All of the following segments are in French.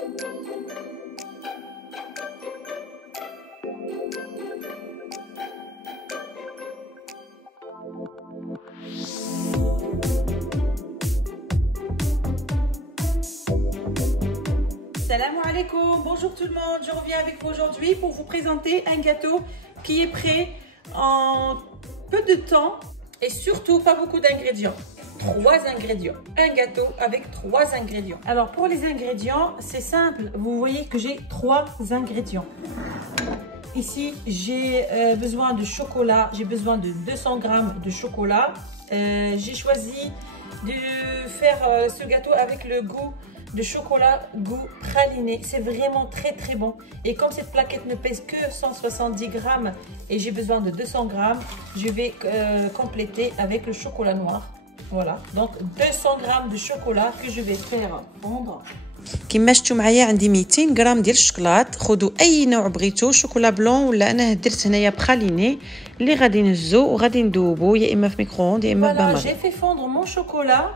Salam alaikum, bonjour tout le monde, je reviens avec vous aujourd'hui pour vous présenter un gâteau qui est prêt en peu de temps et surtout pas beaucoup d'ingrédients. 3 ingrédients, un gâteau avec 3 ingrédients. Alors pour les ingrédients, c'est simple, vous voyez que j'ai 3 ingrédients. Ici, j'ai besoin de chocolat, j'ai besoin de 200 g de chocolat. J'ai choisi de faire ce gâteau avec le goût de chocolat goût praliné. C'est vraiment très bon. Et comme cette plaquette ne pèse que 170 g et j'ai besoin de 200 g, je vais compléter avec le chocolat noir. Voilà, donc 200 g de chocolat que je vais faire fondre. كما شفتوا معايا عندي 200 غرام ديال الشوكولات. خذوا اي نوع بغيتو، شوكولا بلون ولا انا درت هنايا براليني اللي غادي نهزو وغادي ندوبو يا اما في ميكرووند يا اما بامال. J'ai fait fondre mon chocolat.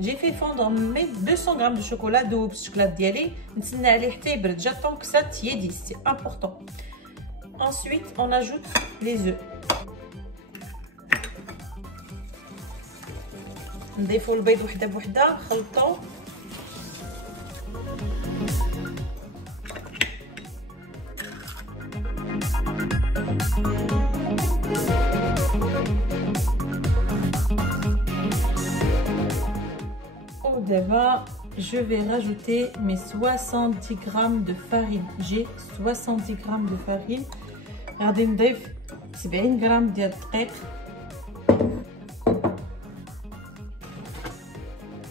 J'ai fait fondre mes 200 g de chocolat دوب الشوكولات ديالي. نتسنى عليه حتى يبرد. J'attends que ça tiédisse, c'est important. Ensuite, on ajoute les œufs. نضيفوا البيض وحده بوحده، خلطوا. D'abord, je vais rajouter mes 70 g de farine. J'ai 70 g de farine. غادي نضيف 70 g ديال الدقيق.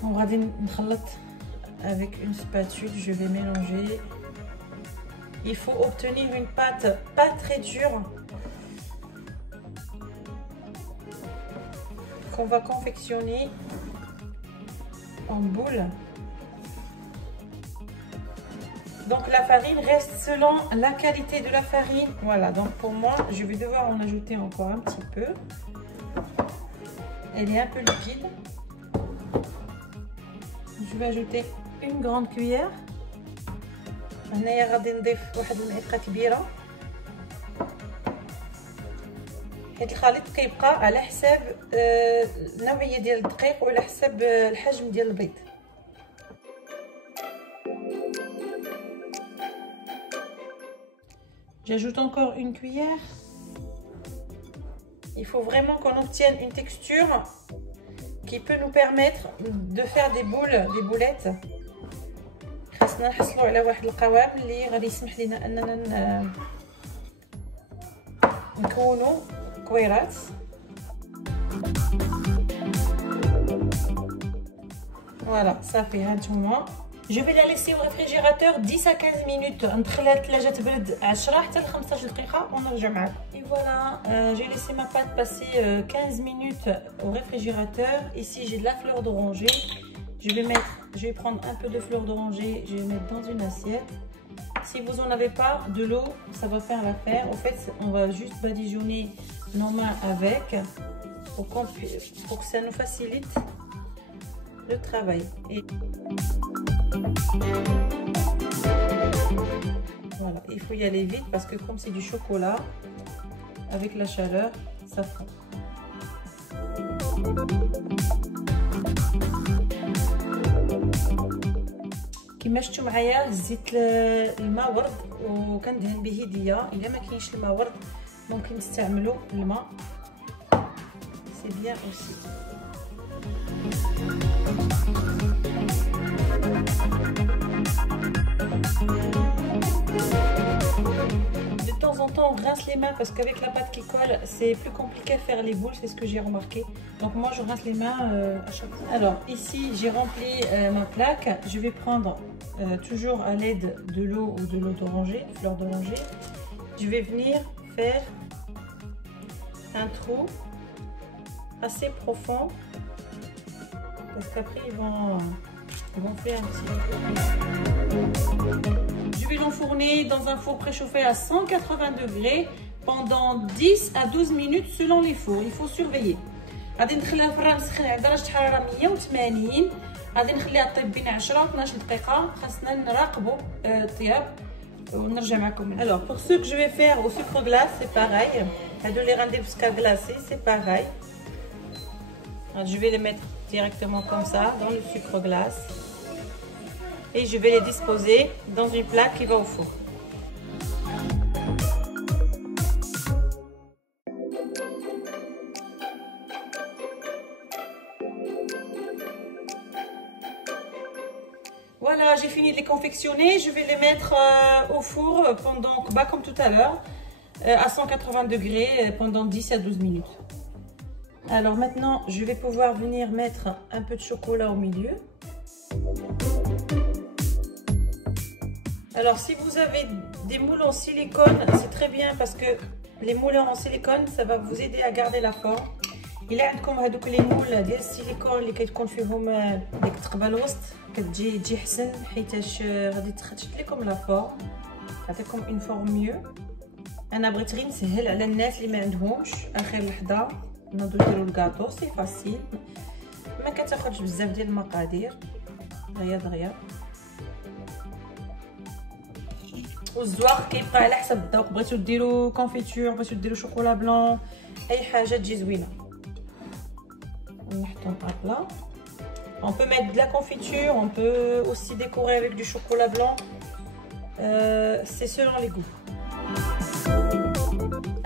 وغادي نخلط avec une spatule. Je vais mélanger. Il faut obtenir une pâte pas très dure qu'on va confectionner en boule. Donc la farine reste selon la qualité de la farine. Voilà, donc pour moi, je vais devoir en ajouter encore un petit peu. Elle est un peu liquide. Je vais ajouter une grande cuillère. هنايا غادي نضيف واحد المعلقه كبيره. حيت الخليط كيبقى على حساب النوعيه ديال الدقيق وعلى حساب الحجم ديال البيض. J'ajoute encore une cuillère. Il faut vraiment qu'on obtienne une texture qui peut nous permettre de faire des boulettes. خاصنا نحصلوا على واحد القوام اللي غادي يسمح لنا اننا نكونوا كويرات. Voilà, ça fait هانتوما. Je vais la laisser au réfrigérateur 10 à 15 minutes. ندخلها الثلاجه تبرد 10 حتى ل 15 دقيقه ونرجع معاكم. Et voilà, j'ai laissé ma pâte passer 15 minutes au réfrigérateur. Ici, j'ai de la fleur d'oranger. Je vais prendre un peu de fleur d'oranger, je vais mettre dans une assiette. Si vous n'en avez pas, de l'eau, ça va faire l'affaire. En fait, on va juste badigeonner nos mains avec pour que ça nous facilite le travail. Et voilà, il faut y aller vite parce que comme c'est du chocolat, avec la chaleur, ça fond. كما شفتوا معايا زيت الماء ورد وكندهن به يديا. الا ما كاينش الماء ورد ممكن تستعملوا الماء، سي بيان اوسي. De temps en temps on rince les mains parce qu'avec la pâte qui colle c'est plus compliqué à faire les boules, c'est ce que j'ai remarqué. Donc moi je rince les mains à chaque fois. Alors ici j'ai rempli ma plaque. Je vais prendre toujours à l'aide de l'eau ou de l'eau d'oranger, fleur d'oranger. Je vais venir faire un trou assez profond parce qu'après ils vont gonfler un petit peu. Je vais l'enfourner dans un four préchauffé à 180 degrés pendant 10 à 12 minutes selon les fours. Il faut surveiller. غادي ندخلها في الفران مسخن على درجة حرارة 180 غادي نخليها طيب بين 10 و 12 دقيقه، خاصنا نراقبوا الطياب ونرجع معكم. Alors pour ce que je vais faire au sucre glace, c'est pareil. هادو اللي غندير بسكا glacé, c'est pareil. Je vais les mettre directement comme ça dans le sucre glace et je vais les disposer dans une plaque qui va au four. Voilà, j'ai fini de les confectionner. Je vais les mettre au four pendant, comme tout à l'heure, à 180 degrés pendant 10 à 12 minutes. Alors maintenant, je vais pouvoir venir mettre un peu de chocolat au milieu. Alors si vous avez des moules en silicone, c'est très bien parce que les moules en silicone, ça va vous aider à garder la forme. Il عندكم هذوك لي مول ديال السيليكون اللي كتكون فيهم ديك التقبه الوسط تجي حسن حيتاش غادي تشد لكم لا فورم، تعطيكم اون فورم ميو. انا بغيت غير نسهل على الناس اللي ما عندهمش اخر لحظه نوضو نديرو الكاطو، سي فاسيل، ما كتاخذش بزاف ديال المقادير، دغيا دغيا. والزواق كيبقى على حسب الذوق، بغيتو ديرو كونفيتور، بغيتو ديرو شوكولا بلون، اي حاجه تجي زوينه. نحطهم à plat. On peut mettre de la confiture, on peut aussi décorer avec du chocolat blanc. C'est selon les goûts.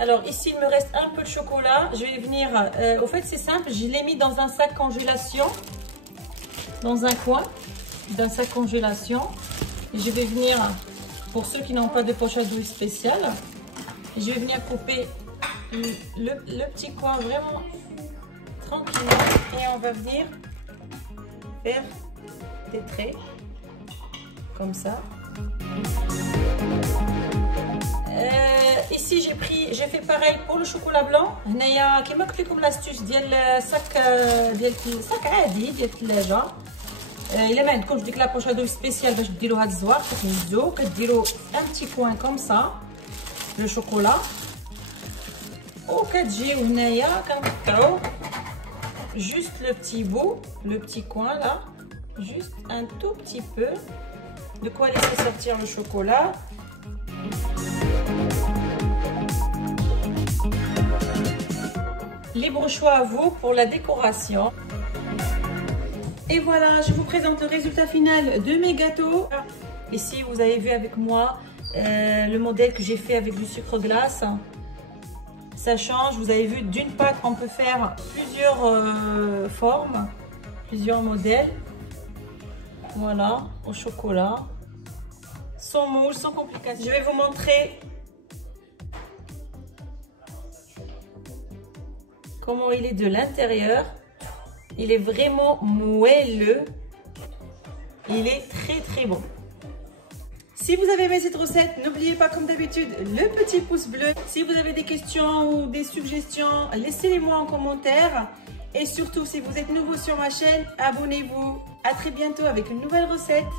Alors ici il me reste un peu de chocolat. Je vais venir. Au fait c'est simple, je l'ai mis dans un sac congélation, dans un coin d'un sac congélation. Et je vais venir, pour ceux qui n'ont pas de poche à douille spéciale, je vais venir couper le petit coin vraiment tranquillement et on va venir faire des traits comme ça. Ici j'ai fait pareil pour le chocolat blanc. هنايا كيما قلت لكم لاستيوس ديال الصاك عادي ديال الثلاجه. الا ما عندكمش ديك لابوش هادو سبيسيال باش ديروا هاد الزواق، كتهزو كديروا ان بتي كوان كوم سا لو شوكولا وكتجيو هنايا كنقطعوا juste le petit bout, le petit coin là, juste un tout petit peu, de quoi laisser sortir le chocolat. Libre choix à vous pour la décoration. Et voilà, je vous présente le résultat final de mes gâteaux. Ici, vous avez vu avec moi le modèle que j'ai fait avec du sucre glace. Ça change, vous avez vu, d'une pâte on peut faire plusieurs formes, plusieurs modèles. Voilà, au chocolat, sans moule, sans complications. Je vais vous montrer comment il est de l'intérieur. Il est vraiment moelleux, il est très bon. Si vous avez aimé cette recette, n'oubliez pas comme d'habitude le petit pouce bleu. Si vous avez des questions ou des suggestions, laissez-les-moi en commentaire. Et surtout, si vous êtes nouveau sur ma chaîne, abonnez-vous. À très bientôt avec une nouvelle recette.